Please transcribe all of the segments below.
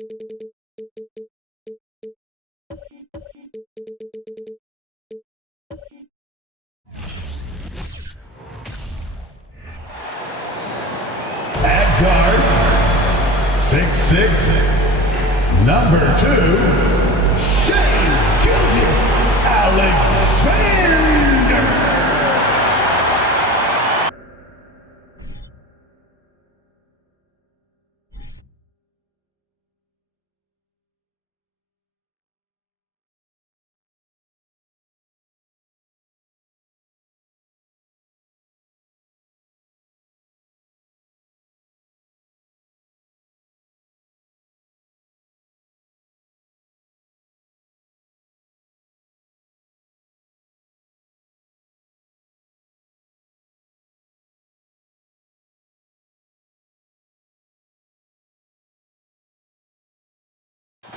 At guard, 6'6", number 2, Shai Gilgeous-Alexander.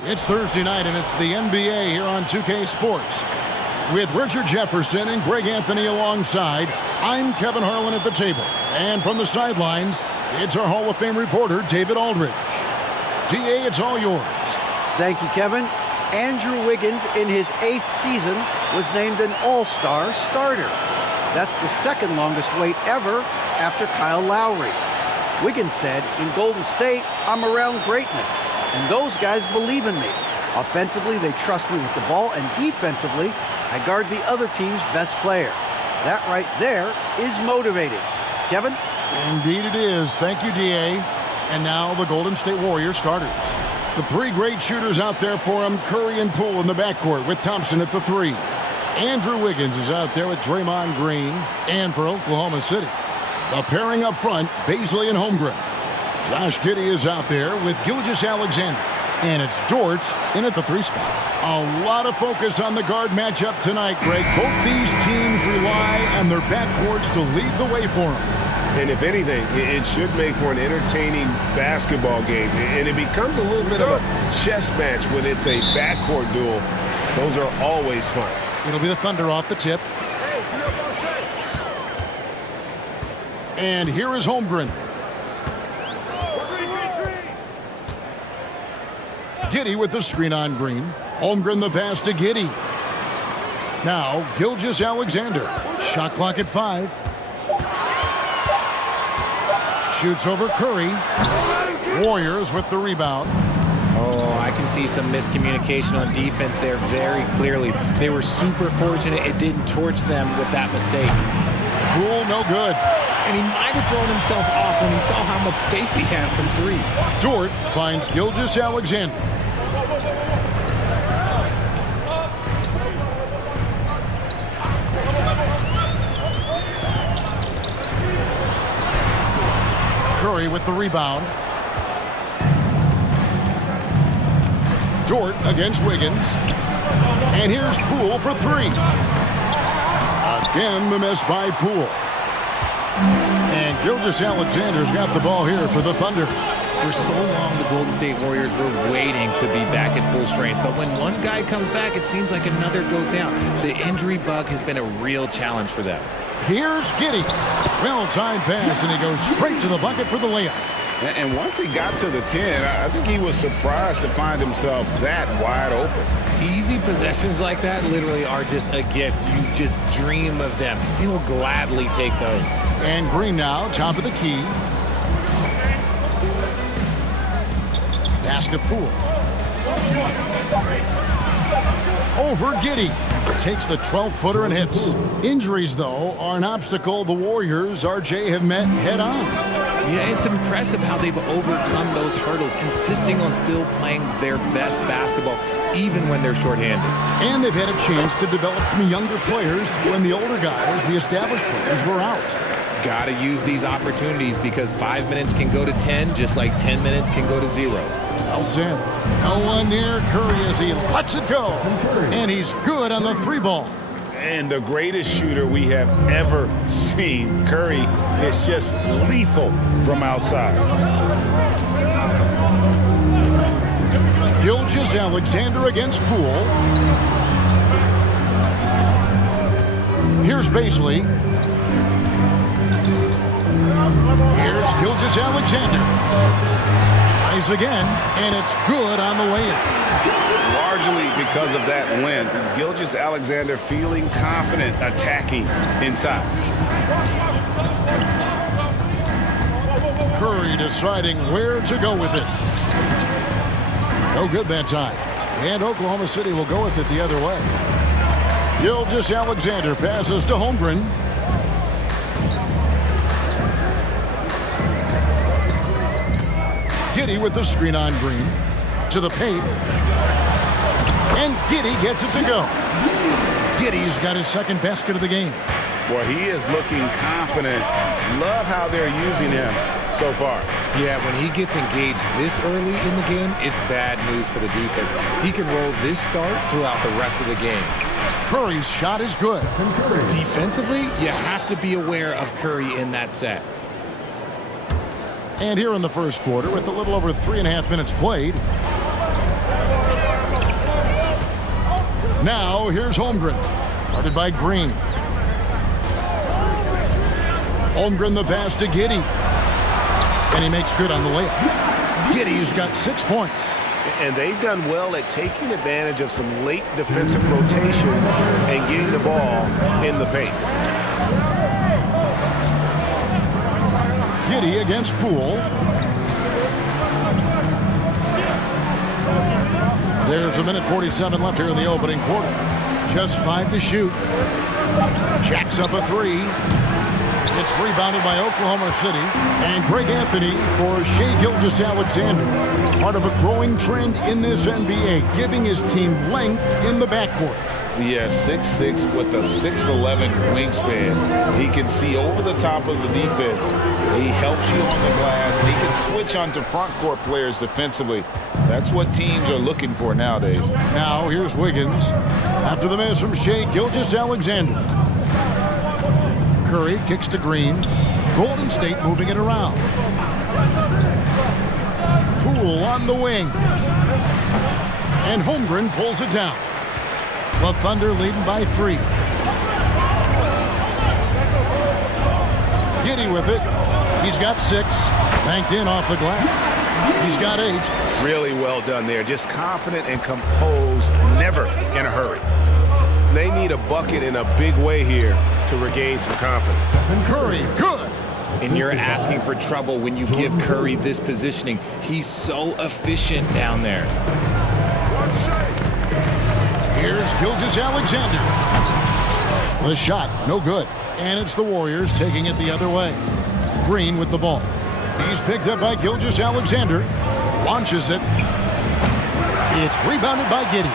It's Thursday night, and it's the NBA here on 2K Sports. With Richard Jefferson and Greg Anthony alongside, I'm Kevin Harlan at the table. And from the sidelines, it's our Hall of Fame reporter, David Aldridge. DA, it's all yours. Thank you, Kevin. Andrew Wiggins, in his 8th season, was named an All-Star starter. That's the second longest wait ever after Kyle Lowry. Wiggins said, "In Golden State, I'm around greatness, and those guys believe in me. Offensively, they trust me with the ball, and defensively, I guard the other team's best player. That right there is motivating." Kevin? Indeed it is. Thank you, DA. And now the Golden State Warriors starters. The three great shooters out there for him, Curry and Poole in the backcourt with Thompson at the 3. Andrew Wiggins is out there with Draymond Green. And for Oklahoma City, the pairing up front, Bazley and Holmgren. Josh Giddey is out there with Gilgeous-Alexander. And it's Dort in at the 3 spot. A lot of focus on the guard matchup tonight, Greg. Both these teams rely on their backcourts to lead the way for them. And if anything, it should make for an entertaining basketball game. And it becomes a little bit of a chess match when it's a backcourt duel. Those are always fun. It'll be the Thunder off the tip. And here is Holmgren. Giddey with the screen on Green. Holmgren the pass to Giddey. Now Gilgeous-Alexander. Shot clock at 5. Shoots over Curry. Warriors with the rebound. Oh, I can see some miscommunication on defense there very clearly. They were super fortunate it didn't torch them with that mistake. Poole, no good. And he might have thrown himself off when he saw how much space he had from 3. Dort finds Gilgeous-Alexander. Curry with the rebound. Dort against Wiggins. And here's Poole for 3. Again, the miss by Poole. And Gilgeous-Alexander's got the ball here for the Thunder. For so long, the Golden State Warriors were waiting to be back at full strength. But when one guy comes back, it seems like another goes down. The injury bug has been a real challenge for them. Here's Giddey. Well-timed pass, and he goes straight to the bucket for the layup. And once he got to the 10, I think he was surprised to find himself that wide open. Easy possessions like that literally are just a gift. You just dream of them. He will gladly take those. And Green now, top of the key. Basket Poole. Over Giddey. Takes the 12-footer and hits. Injuries, though, are an obstacle the Warriors, RJ, have met head-on. Yeah, it's impressive how they've overcome those hurdles, insisting on still playing their best basketball, even when they're shorthanded. And they've had a chance to develop some younger players when the older guys, the established players, were out. Got to use these opportunities because 5 minutes can go to 10, just like 10 minutes can go to 0. Well said. No one near Curry as he lets it go. And he's good on the 3 ball. And the greatest shooter we have ever seen, Curry, is just lethal from outside. Gilgeous-Alexander against Poole. Here's Bazley. Here's Gilgeous-Alexander. Tries again, and it's good on the way in. Largely because of that length, Gilgeous-Alexander feeling confident attacking inside. Curry deciding where to go with it. No good that time. And Oklahoma City will go with it the other way. Gilgeous-Alexander passes to Holmgren. Giddey with the screen on Green. To the paint. And Giddey gets it to go. Giddey's got his second basket of the game. Well, he is looking confident. Love how they're using him so far. Yeah, when he gets engaged this early in the game, it's bad news for the defense. He can roll this start throughout the rest of the game. Curry's shot is good. Defensively, you have to be aware of Curry in that set. And here in the first quarter, with a little over 3.5 minutes played. Now, here's Holmgren. Guarded by Green. Holmgren the pass to Giddey. And he makes good on the layup. Giddey's got 6 points. And they've done well at taking advantage of some late defensive rotations and getting the ball in the paint. Giddey against Poole. There's a minute 47 left here in the opening quarter. Just 5 to shoot. Jacks up a 3. It's rebounded by Oklahoma City. And Greg Anthony for Shai Gilgeous-Alexander. Part of a growing trend in this NBA, giving his team length in the backcourt. Yeah, 6'6" with a 6'11" wingspan. He can see over the top of the defense. He helps you on the glass, and he can switch onto front court players defensively. That's what teams are looking for nowadays. Now here's Wiggins. After the miss from Shai Gilgeous-Alexander. Curry kicks to Green. Golden State moving it around. Poole on the wing. And Holmgren pulls it down. The Thunder leading by 3. Giddey with it. He's got 6. Banked in off the glass. He's got 8. Really well done there. Just confident and composed, never in a hurry. They need a bucket in a big way here to regain some confidence. Curry, good. And you're asking for trouble when you give Curry this positioning. He's so efficient down there. Here's Gilgeous-Alexander. The shot, no good. And it's the Warriors taking it the other way. Green with the ball. He's picked up by Gilgeous-Alexander. Launches it. It's rebounded by Giddey.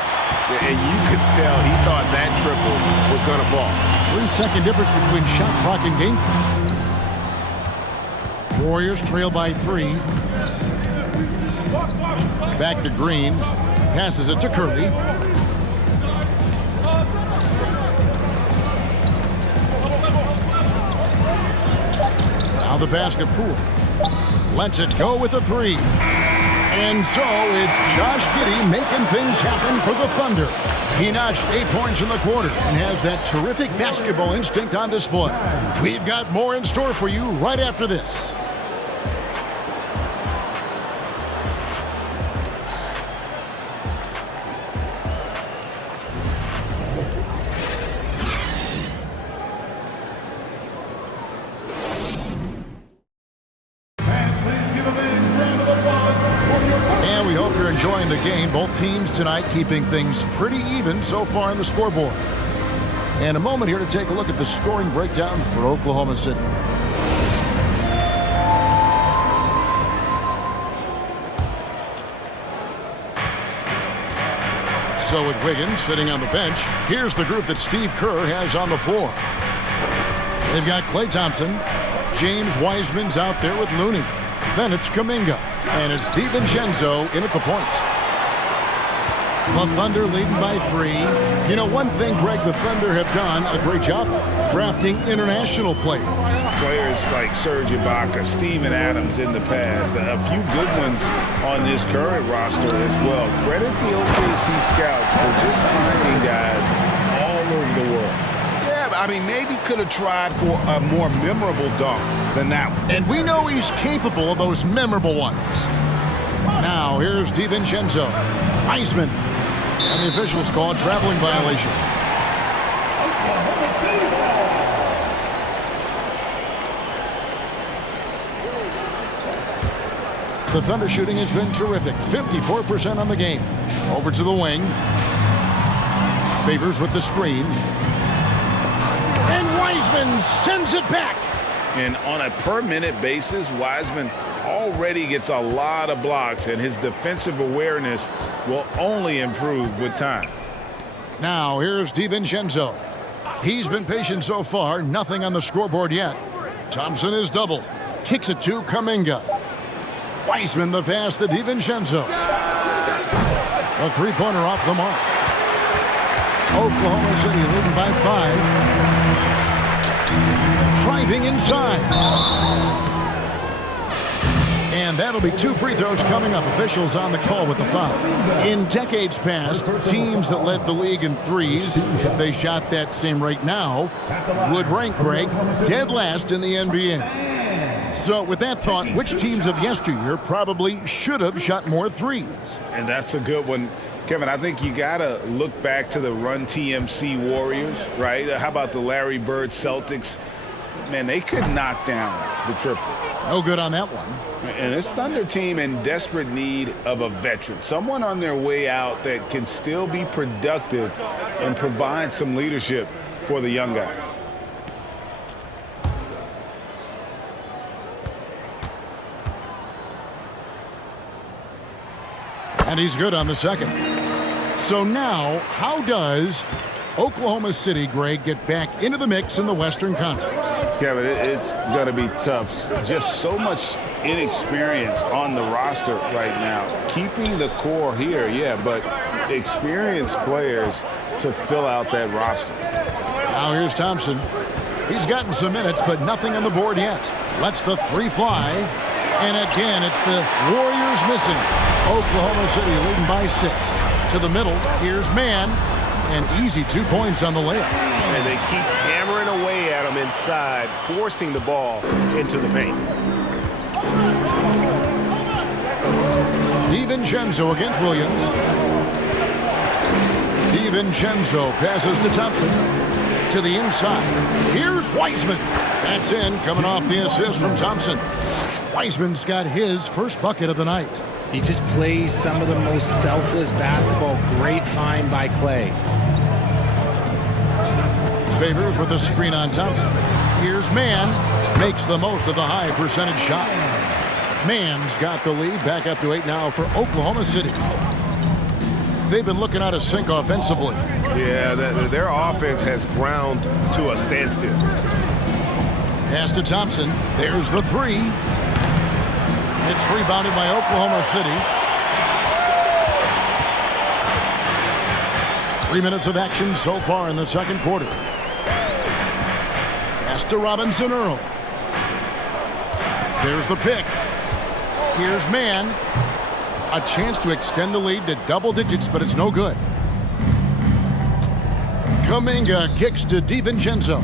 And you could tell he thought that triple was going to fall. 3-second difference between shot clock and game clock. Warriors trail by 3. Back to Green. Passes it to Curry. Now the basket. Poole lets it go with a 3. And so it's Josh Giddey making things happen for the Thunder. He notched 8 points in the quarter and has that terrific basketball instinct on display. We've got more in store for you right after this. Enjoying the game. Both teams tonight keeping things pretty even so far in the scoreboard. And a moment here to take a look at the scoring breakdown for Oklahoma City. So with Wiggins sitting on the bench, here's the group that Steve Kerr has on the floor. They've got Klay Thompson. James Wiseman's out there with Looney. Then it's Kuminga. And it's DiVincenzo in at the point. The Thunder leading by 3. You know, one thing, Greg, the Thunder have done a great job drafting international players. Players like Serge Ibaka, Steven Adams in the past, a few good ones on this current roster as well. Credit the OKC scouts for just finding guys all over the world. Yeah, I mean, maybe could have tried for a more memorable dunk than that one. And we know he's capable of those memorable ones. Now here's DiVincenzo. Wiseman. And the officials call a traveling violation. The Thunder shooting has been terrific. 54% on the game. Over to the wing. Favors with the screen. And Wiseman sends it back. And on a per-minute basis, Wiseman already gets a lot of blocks, and his defensive awareness will only improve with time. Now here's DiVincenzo. He's been patient so far. Nothing on the scoreboard yet. Thompson is double. Kicks it to Kuminga. Wiseman the pass to DiVincenzo. A three-pointer off the mark. Oklahoma City leading by 5. Driving inside. And that'll be 2 free throws coming up. Officials on the call with the foul. In decades past, teams that led the league in threes, if they shot that same rate now, would rank, Greg, dead last in the NBA. So with that thought, which teams of yesteryear probably should have shot more threes? And that's a good one. Kevin, I think you got to look back to the Run TMC Warriors, right? How about the Larry Bird Celtics? Man, they could knock down the triple. No good on that one. And this Thunder team in desperate need of a veteran, someone on their way out that can still be productive and provide some leadership for the young guys. And he's good on the second. So now, how does Oklahoma City, Greg, get back into the mix in the Western Conference? Kevin, it's going to be tough. Just so much inexperience on the roster right now. Keeping the core here, yeah, but experienced players to fill out that roster. Now here's Thompson. He's gotten some minutes, but nothing on the board yet. Lets the three fly. And again, it's the Warriors missing. Oklahoma City leading by 6. To the middle, here's Mann. And easy 2 points on the layup. And they keep hammering away at him inside, forcing the ball into the paint. DiVincenzo against Williams. DiVincenzo passes to Thompson. To the inside. Here's Wiseman. That's in, coming off the assist from Thompson. Wiseman's got his first bucket of the night. He just plays some of the most selfless basketball. Great find by Clay. Favors with the screen on Thompson. Here's Mann. Makes the most of the high percentage shot. Mann's got the lead. Back up to 8 now for Oklahoma City. They've been looking out of sync offensively. Yeah, their offense has ground to a standstill. Pass to Thompson. There's the three. It's rebounded by Oklahoma City. 3 minutes of action so far in the second quarter. Pass to Robinson Earl. There's the pick. Here's Mann. A chance to extend the lead to double digits, but it's no good. Kuminga kicks to DiVincenzo.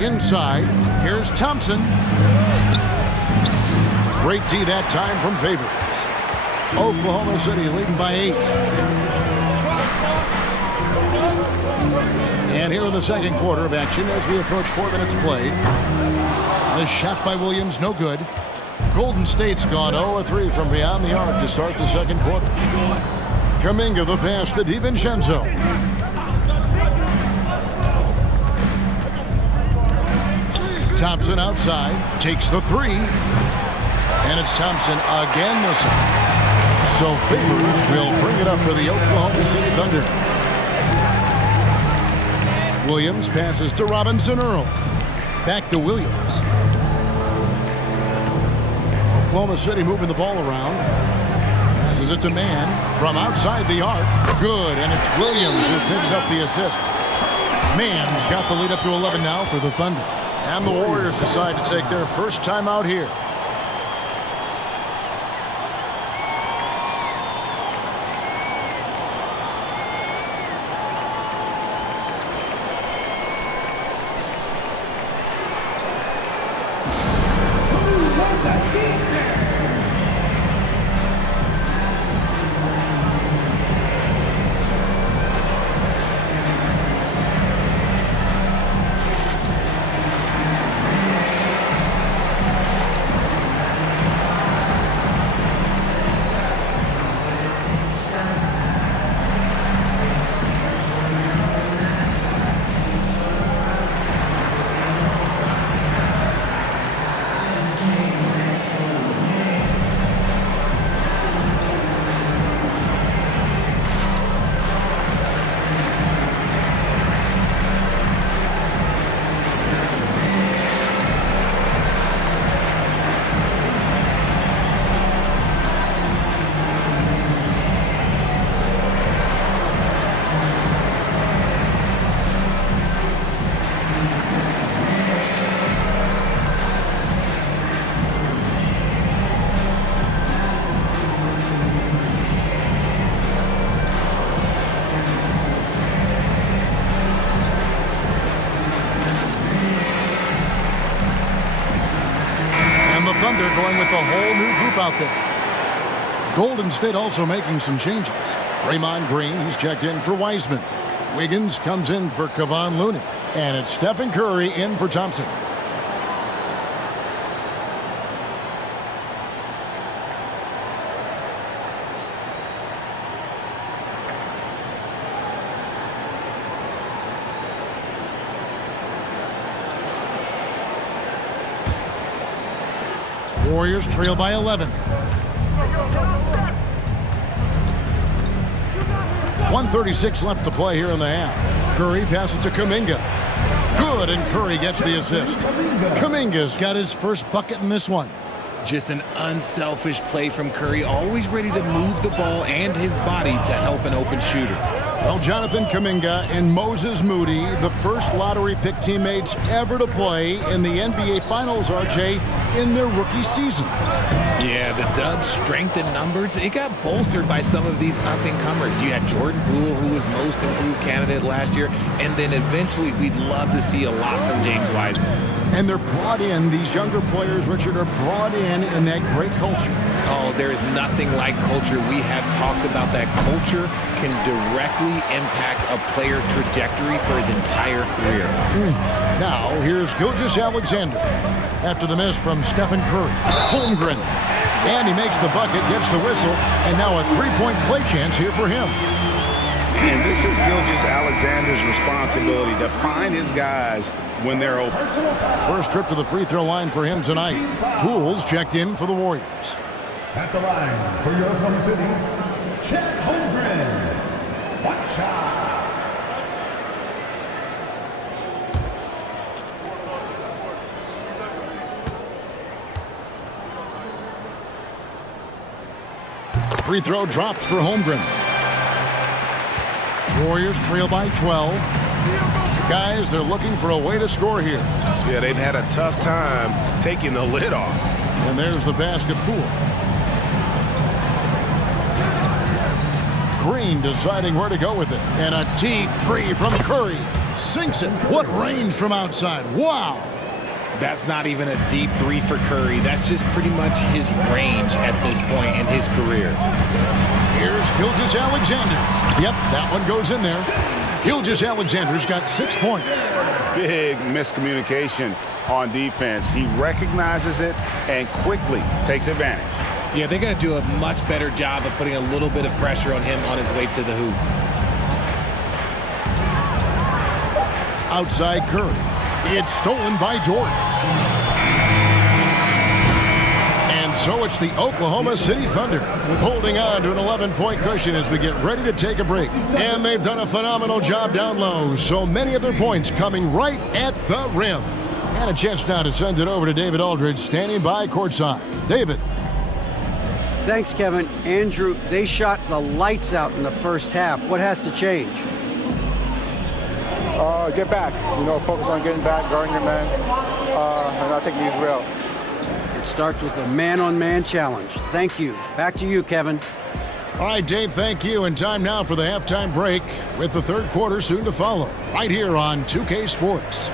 Inside, here's Thompson. Great D that time from Favors. Oklahoma City leading by 8. And here in the second quarter of action as we approach 4 minutes played. The shot by Williams, no good. Golden State's gone 0-3 from beyond the arc to start the second quarter. Kuminga the pass to DiVincenzo. Thompson outside, takes the three. And it's Thompson again missing. So Favors will bring it up for the Oklahoma City Thunder. Williams passes to Robinson Earl. Back to Williams. Oklahoma City moving the ball around. Passes it to Mann from outside the arc. Good, and it's Williams who picks up the assist. Mann's got the lead up to 11 now for the Thunder. And the Warriors decide to take their first time out here. Thunder going with a whole new group out there. Golden State also making some changes. Draymond Green, he's checked in for Wiseman. Wiggins comes in for Kevon Looney. And it's Stephen Curry in for Thompson. Warriors trail by 11. 1:36 left to play here in the half. Curry passes to Kuminga. Good, and Curry gets the assist. Kuminga's got his first bucket in this one. Just an unselfish play from Curry, always ready to move the ball and his body to help an open shooter. Well, Jonathan Kuminga and Moses Moody, the first lottery pick teammates ever to play in the NBA Finals, RJ, in their rookie seasons. Yeah, the Dubs' strength in numbers, it got bolstered by some of these up-and-comers. You had Jordan Poole, who was most improved candidate last year, and then eventually we'd love to see a lot from James Wiseman. And they're brought in, these younger players, Richard, are brought in that great culture. Oh, there is nothing like culture. We have talked about that culture can directly impact a player's trajectory for his entire career. Now, here's Gilgeous-Alexander. After the miss from Stephen Curry. Holmgren. And he makes the bucket, gets the whistle, and now a three-point play chance here for him. And this is Gilgeous-Alexander's responsibility to find his guys when they're open. First trip to the free throw line for him tonight. Poole's checked in for the Warriors. At the line for your Oklahoma City, Chet Holmgren. One shot. Free throw drops for Holmgren. Warriors trail by 12. Guys, they're looking for a way to score here. Yeah, they've had a tough time taking the lid off. And there's the basket. Poole. Green deciding where to go with it. And a deep three from Curry. Sinks it. What range from outside. Wow. That's not even a deep three for Curry. That's just pretty much his range at this point in his career. Here's Gilgeous-Alexander. Yep, that one goes in there. Gilgeous-Alexander's got 6 points. Big miscommunication on defense. He recognizes it and quickly takes advantage. Yeah, they're going to do a much better job of putting a little bit of pressure on him on his way to the hoop. Outside Curry. It's stolen by Dort. And so it's the Oklahoma City Thunder holding on to an 11-point cushion as we get ready to take a break. And they've done a phenomenal job down low. So many of their points coming right at the rim. And a chance now to send it over to David Aldridge standing by courtside. David. Thanks, Kevin. Andrew, they shot the lights out in the first half. What has to change? Get back. Focus on getting back, guarding your man, and I think he's real. It starts with a man-on-man challenge. Thank you. Back to you, Kevin. All right, Dave, thank you. And time now for the halftime break with the third quarter soon to follow. Right here on 2K Sports.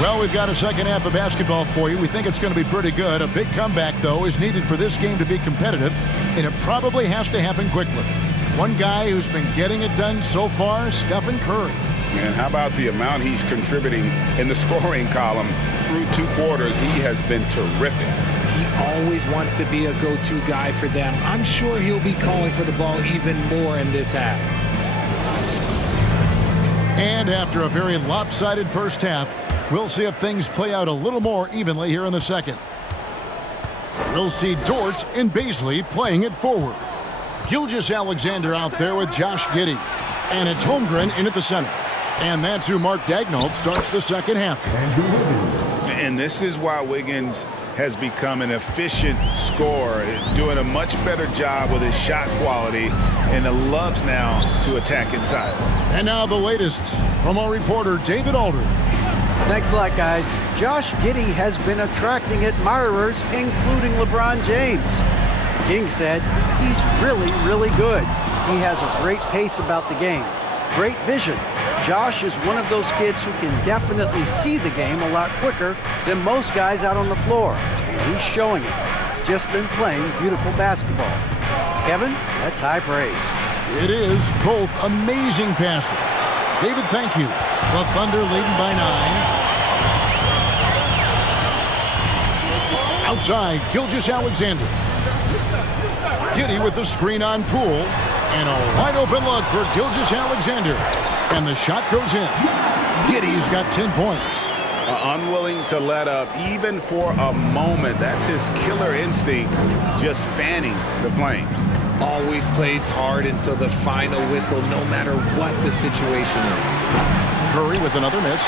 Well, we've got a second half of basketball for you. We think it's going to be pretty good. A big comeback, though, is needed for this game to be competitive, and it probably has to happen quickly. One guy who's been getting it done so far, Stephen Curry. And how about the amount he's contributing in the scoring column through 2 quarters? He has been terrific. He always wants to be a go-to guy for them. I'm sure he'll be calling for the ball even more in this half. And after a very lopsided first half, we'll see if things play out a little more evenly here in the second. We'll see Dort and Bazley playing it forward. Gilgeous-Alexander out there with Josh Giddey. And it's Holmgren in at the center. And that's who Mark Daigneault starts the second half. Andrew Wiggins. And this is why Wiggins has become an efficient scorer, doing a much better job with his shot quality, and loves now to attack inside. And now the latest from our reporter, David Aldridge. Thanks a lot, guys. Josh Giddey has been attracting admirers, including LeBron James. King said he's really, really good. He has a great pace about the game, great vision. Josh is one of those kids who can definitely see the game a lot quicker than most guys out on the floor, and he's showing it. Just been playing beautiful basketball. Kevin, that's high praise. It is both amazing passes. David, thank you. The Thunder leading by 9. Outside, Gilgeous-Alexander. Giddey with the screen on Poole. And a wide open look for Gilgeous-Alexander. And the shot goes in. Giddey's got 10 points. Unwilling to let up even for a moment. That's his killer instinct, just fanning the flames. Always plays hard until the final whistle, no matter what the situation is. Curry with another miss.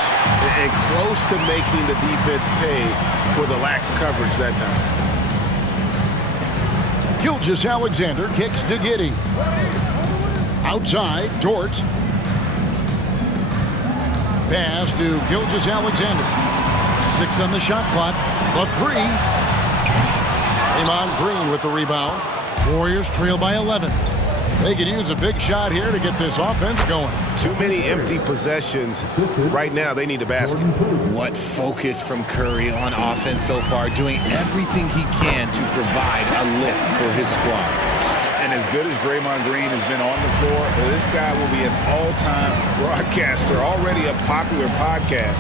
And close to making the defense pay for the lax coverage that time. Gilgeous-Alexander kicks to Giddey. Outside, Dort. Pass to Gilgeous-Alexander. 6 on the shot clock. The 3. Draymond Green with the rebound. Warriors trail by 11. They could use a big shot here to get this offense going. Too many empty possessions. Right now, they need a basket. What focus from Curry on offense so far, doing everything he can to provide a lift for his squad. And as good as Draymond Green has been on the floor, this guy will be an all-time broadcaster, already a popular podcast.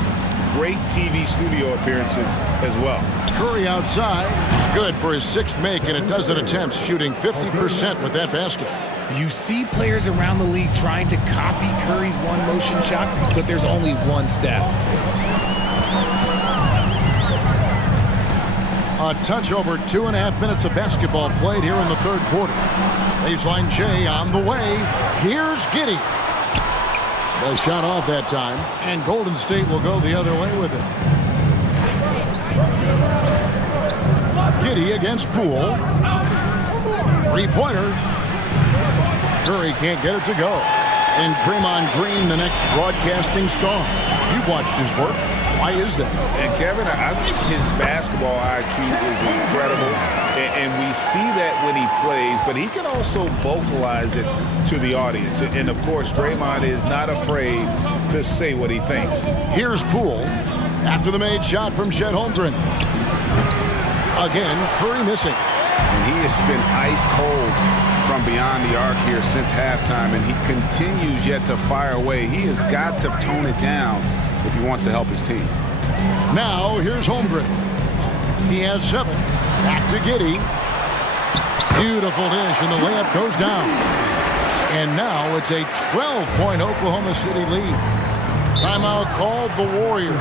Great TV studio appearances as well. Curry outside. Good for his 6th make and a dozen attempts, shooting 50% with that basket. You see players around the league trying to copy Curry's one-motion shot, but there's only one step. A touch over 2.5 minutes of basketball played here in the third quarter. Baseline J on the way. Here's Giddey. The shot off that time, and Golden State will go the other way with it. Giddey against Poole. 3-pointer. Curry can't get it to go. And Draymond Green, the next broadcasting star. You've watched his work. Why is that? And Kevin, I think his basketball IQ is incredible. And we see that when he plays, but he can also vocalize it to the audience. And of course, Draymond is not afraid to say what he thinks. Here's Poole after the made shot from Chet Holmgren. Again, Curry missing. And he has been ice cold from beyond the arc here since halftime, and he continues yet to fire away. He has got to tone it down if he wants to help his team. Now, here's Holmgren. He has 7. Back to Giddey. Beautiful dish, and the layup goes down. And now it's a 12-point Oklahoma City lead. Timeout called the Warriors.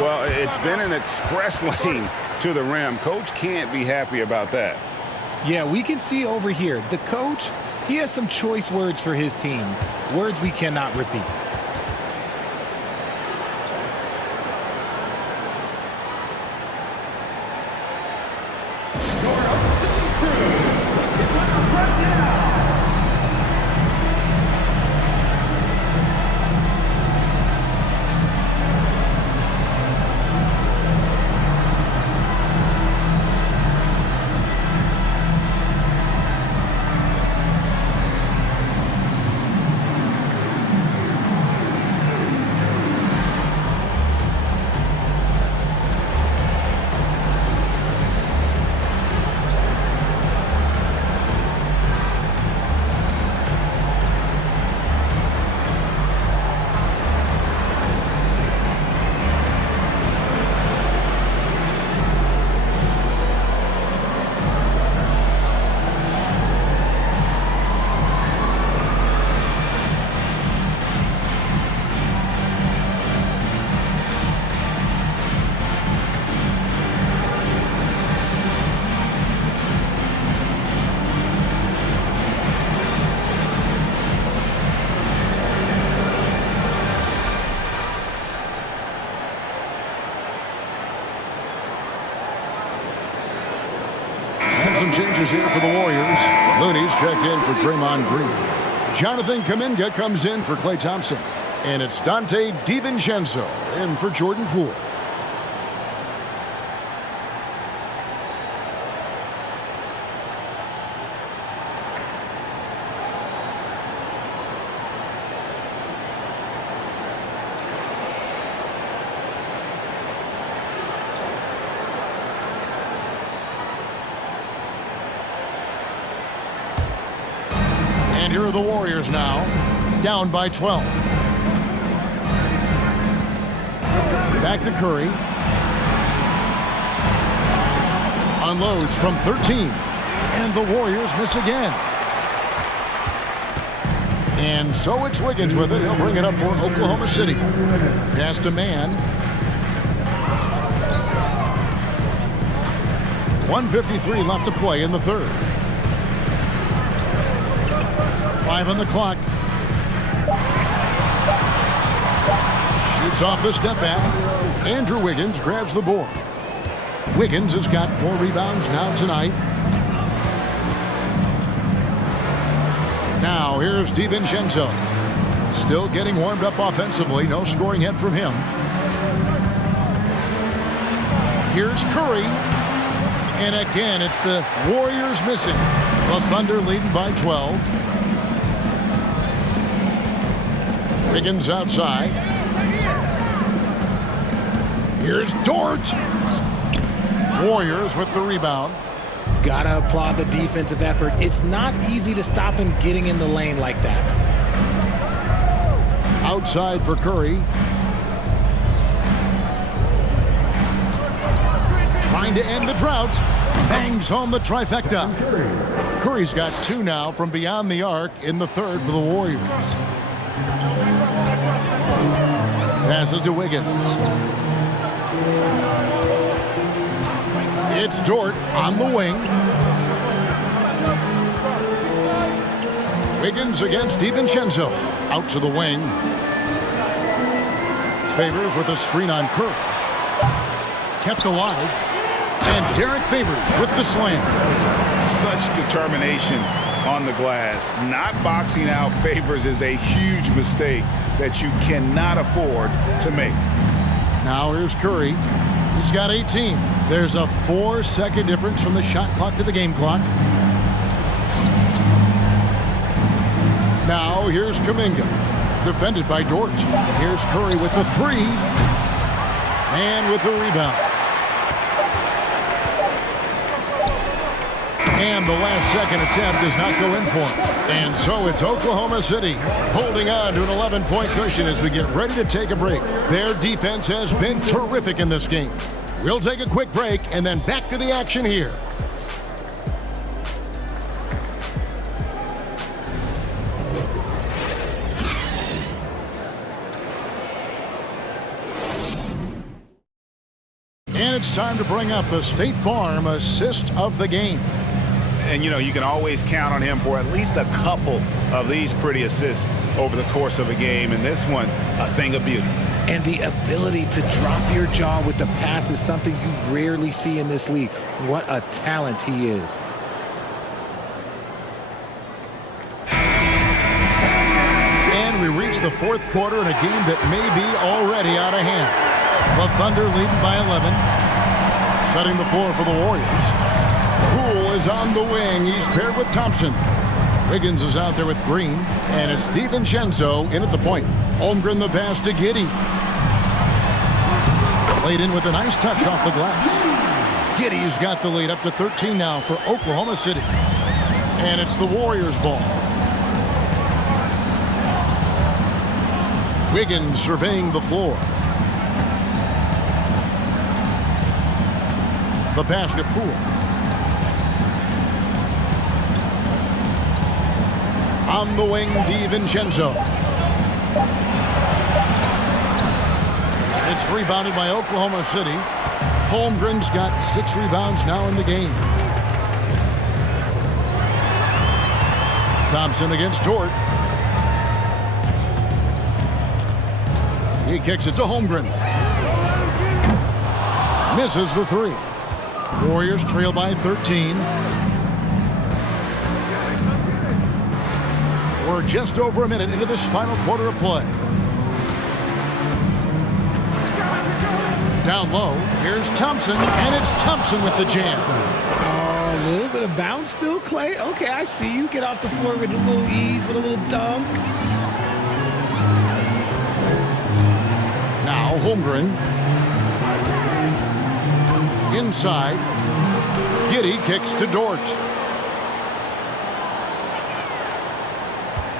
Well, it's been an express lane to the rim. Coach can't be happy about that. Yeah, we can see over here, the coach, he has some choice words for his team. Words we cannot repeat. some changes here for the Warriors. Looney's checked in for Draymond Green. Jonathan Kuminga comes in for Klay Thompson. And it's Dante DiVincenzo in for Jordan Poole. And here are the Warriors now, down by 12. Back to Curry. Unloads from 13. And the Warriors miss again. And so it's Wiggins with it. He'll bring it up for Oklahoma City. Pass to Mann. 1:53 left to play in the third. 5 on the clock. Shoots off the step back. Andrew Wiggins grabs the board. Wiggins has got 4 rebounds now tonight. Now here's DiVincenzo. Still getting warmed up offensively. No scoring yet from him. Here's Curry. And again, it's the Warriors missing. The Thunder leading by 12. Wiggins outside. Here's Dort. Warriors with the rebound. Gotta applaud the defensive effort. It's not easy to stop him getting in the lane like that. Outside for Curry. Trying to end the drought. Bangs home the trifecta. Curry's got 2 now from beyond the arc in the third for the Warriors. Passes to Wiggins. It's Dort on the wing. Wiggins against DiVincenzo. Out to the wing. Favors with a screen on Curry. Kept alive. And Derek Favors with the slam. Such determination on the glass. Not boxing out Favors is a huge mistake that you cannot afford to make. Now here's Curry. He's got 18. There's a 4-second difference from the shot clock to the game clock. Now here's Kuminga. Defended by Dort. Here's Curry with the 3. And with the rebound. And the last second attempt does not go in for him. And so it's Oklahoma City holding on to an 11-point cushion as we get ready to take a break. Their defense has been terrific in this game. We'll take a quick break and then back to the action here. And it's time to bring up the State Farm assist of the game. And, you know, you can always count on him for at least a couple of these pretty assists over the course of a game. And this one, a thing of beauty. And the ability to drop your jaw with the pass is something you rarely see in this league. What a talent he is. And we reach the fourth quarter in a game that may be already out of hand. The Thunder leading by 11. Setting the floor for the Warriors. Poole is on the wing. He's paired with Thompson. Wiggins is out there with Green. And it's DiVincenzo in at the point. Holmgren the pass to Giddey. Played in with a nice touch off the glass. Giddey's got the lead up to 13 now for Oklahoma City. And it's the Warriors' ball. Wiggins surveying the floor. The pass to Poole. On the wing, DiVincenzo. It's rebounded by Oklahoma City. Holmgren's got 6 rebounds now in the game. Thompson against Dort. He kicks it to Holmgren. Misses the 3. Warriors trail by 13. We're just over a minute into this final quarter of play. Down low, here's Thompson, and it's Thompson with the jam. Oh, a little bit of bounce still, Clay. Okay, I see you. Get off the floor with a little ease, with a little dunk. Now Holmgren. Inside. Giddey kicks to Dort.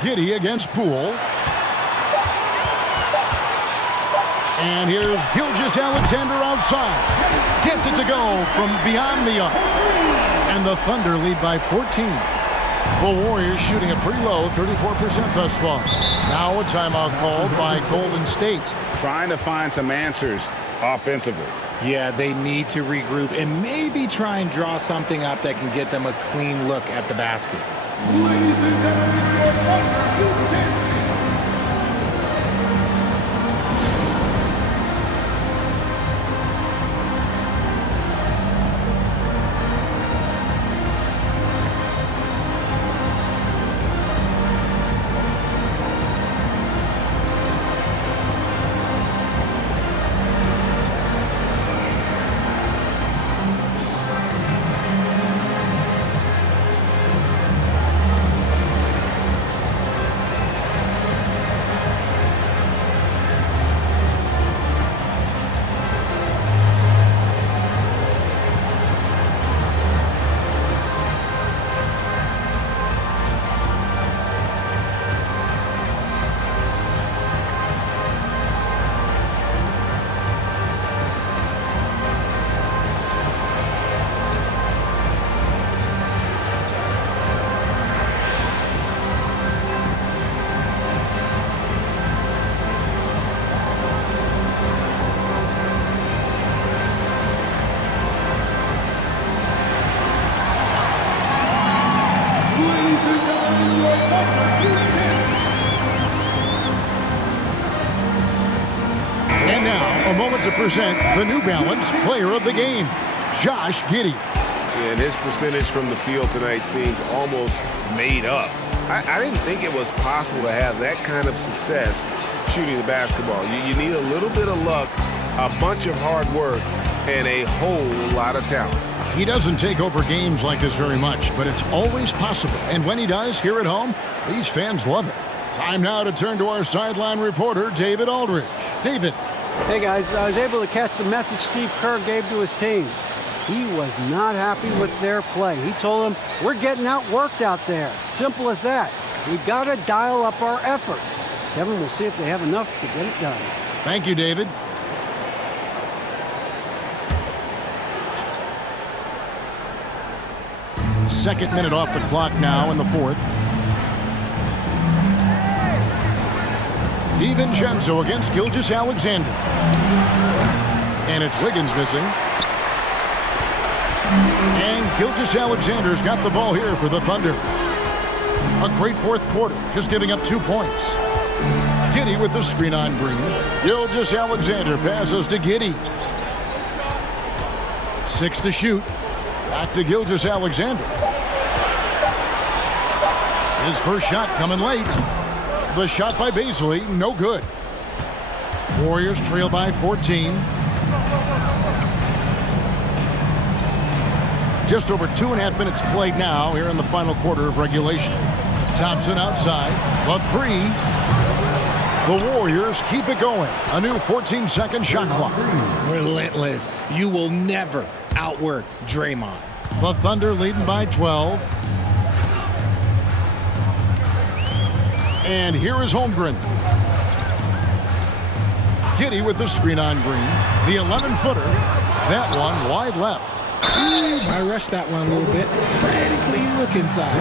Giddey against Poole. And here's Gilgeous-Alexander outside. Gets it to go from beyond the arc. And the Thunder lead by 14. The Warriors shooting a pretty low 34% thus far. Now a timeout called by Golden State. Trying to find some answers offensively. Yeah, they need to regroup and maybe try and draw something up that can get them a clean look at the basket. Ladies and gentlemen, your Thunder. And now, a moment to present the New Balance Player of the Game, Josh Giddey. And his percentage from the field tonight seemed almost made up. I didn't think it was possible to have that kind of success shooting the basketball. You need a little bit of luck, a bunch of hard work, and a whole lot of talent. He doesn't take over games like this very much, but it's always possible. And when he does, here at home, these fans love it. Time now to turn to our sideline reporter, David Aldridge. David. Hey guys, I was able to catch the message Steve Kerr gave to his team. He was not happy with their play. He told them, we're getting outworked out there. Simple as that. We've got to dial up our effort. Kevin, we'll see if they have enough to get it done. Thank you, David. Second minute off the clock now in the fourth. DiVincenzo against Gilgeous-Alexander. And it's Wiggins missing. And Gilgeous-Alexander's got the ball here for the Thunder. A great fourth quarter, just giving up 2 points. Giddey with the screen on Green. Gilgeous-Alexander passes to Giddey. 6 to shoot. Back to Gilgeous-Alexander. His first shot coming late. The shot by Bazley, no good. Warriors trail by 14. Just over 2.5 minutes played now here in the final quarter of regulation. Thompson outside, the three. The Warriors keep it going. A new 14-second shot clock. Relentless. You will never outwork Draymond. The Thunder leading by 12. And here is Holmgren. Giddey with the screen on Green. The 11-footer. That one wide left. I rushed that one a little bit. Pretty clean look inside.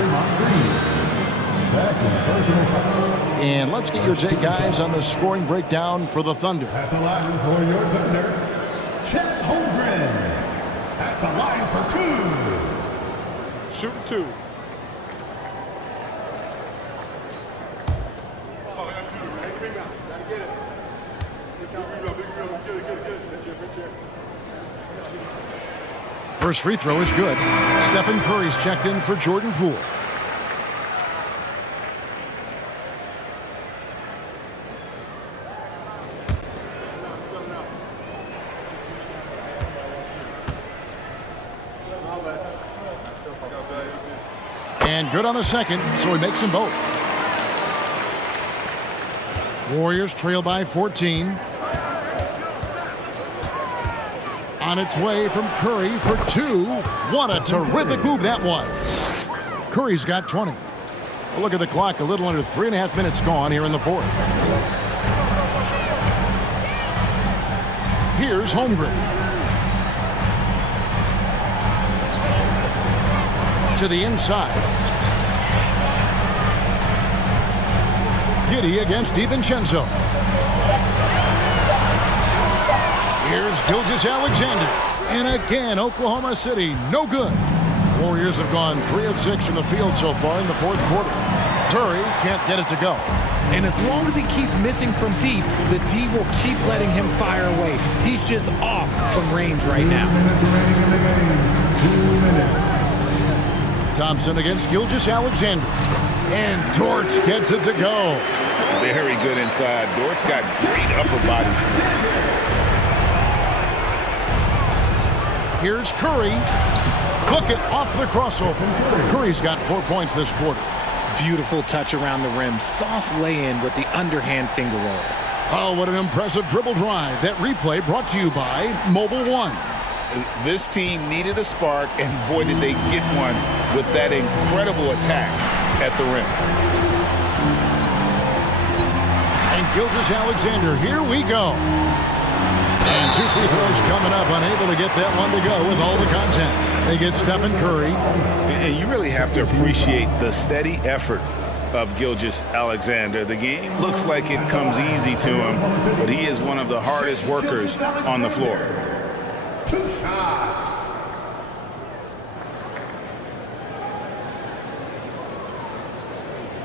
Second personal foul. And let's get your take, guys, on the scoring breakdown for the Thunder. At the line for your Thunder, Chet Holmgren. At the line for 2. Shooting 2. First free throw is good. Stephen Curry's checked in for Jordan Poole. And good on the second, so he makes them both. Warriors trail by 14. On its way from Curry for 2. What a terrific move that was. Curry's got 20. Well, look at the clock, a little under 3.5 minutes gone here in the fourth. Here's Holmgren. To the inside. Giddey against DiVincenzo. Here's Gilgeous-Alexander. And again, Oklahoma City, no good. Warriors have gone 3 of 6 from the field so far in the fourth quarter. Curry can't get it to go. And as long as he keeps missing from deep, the D will keep letting him fire away. He's just off from range right now. 2 minutes. Thompson against Gilgeous-Alexander. And Dort gets it to go. Very good inside. Dort's got great upper body strength. Here's Curry. Hook it off the crossover. Curry's got 4 points this quarter. Beautiful touch around the rim. Soft lay-in with the underhand finger roll. Oh, what an impressive dribble drive. That replay brought to you by Mobile One. This team needed a spark, and boy, did they get one with that incredible attack at the rim. And Gilgeous-Alexander, here we go. And 2 free throws coming up, unable to get that one to go with all the contact. They get Stephen Curry. And you really have to appreciate the steady effort of Gilgeous-Alexander. The game looks like it comes easy to him, but he is one of the hardest workers on the floor.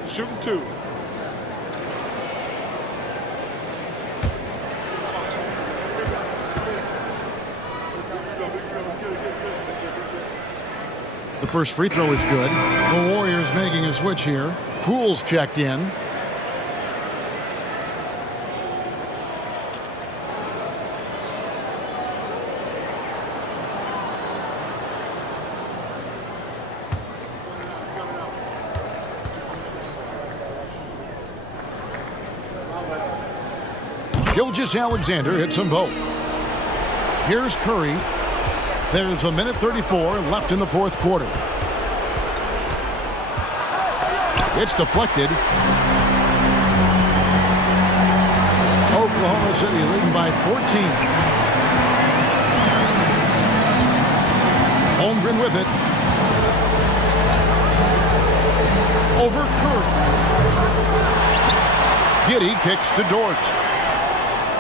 Shooting 2. The first free throw is good. The Warriors making a switch here. Poole's checked in. Gilgeous-Alexander hits them both. Here's Curry. There's 1:34 left in the fourth quarter. It's deflected. Oklahoma City leading by 14. Holmgren with it. Over Curry. Giddey kicks to Dort.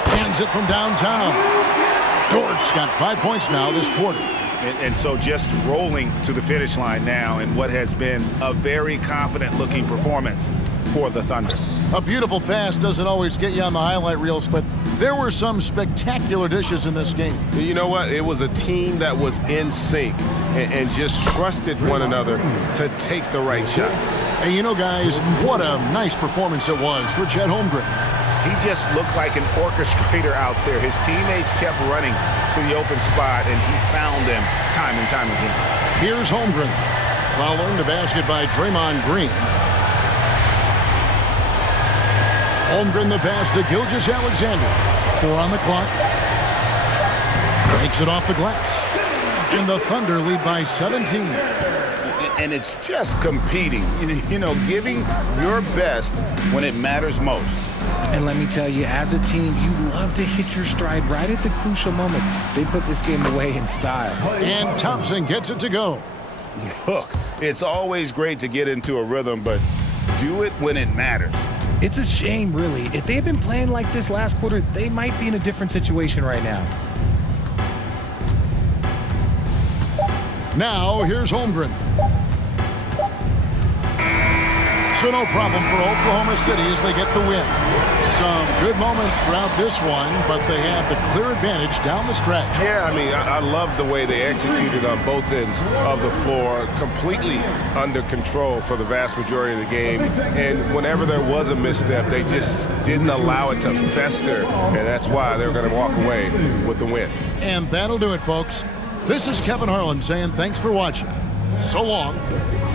Hands it from downtown. Dort's got 5 points now this quarter. And so just rolling to the finish line now in what has been a very confident-looking performance for the Thunder. A beautiful pass doesn't always get you on the highlight reels, but there were some spectacular dishes in this game. You know what? It was a team that was in sync and just trusted one another to take the right shots. And you know, guys, what a nice performance it was for Chet Holmgren. He just looked like an orchestrator out there. His teammates kept running to the open spot, and he found them time and time again. Here's Holmgren. Following the basket by Draymond Green. Holmgren the pass to Gilgeous-Alexander. 4 on the clock. Takes it off the glass. And the Thunder lead by 17. And it's just competing, you know, giving your best when it matters most. And let me tell you, as a team, you love to hit your stride right at the crucial moments. They put this game away in style. And Thompson gets it to go. Look, it's always great to get into a rhythm, but do it when it matters. It's a shame, really. If they had been playing like this last quarter, they might be in a different situation right now. Now, here's Holmgren. So no problem for Oklahoma City as they get the win. Some good moments throughout this one, but they have the clear advantage down the stretch. Yeah, I mean, I love the way they executed on both ends of the floor, completely under control for the vast majority of the game. And whenever there was a misstep, they just didn't allow it to fester, and that's why they're going to walk away with the win. And that'll do it, folks. This is Kevin Harlan saying thanks for watching. So long.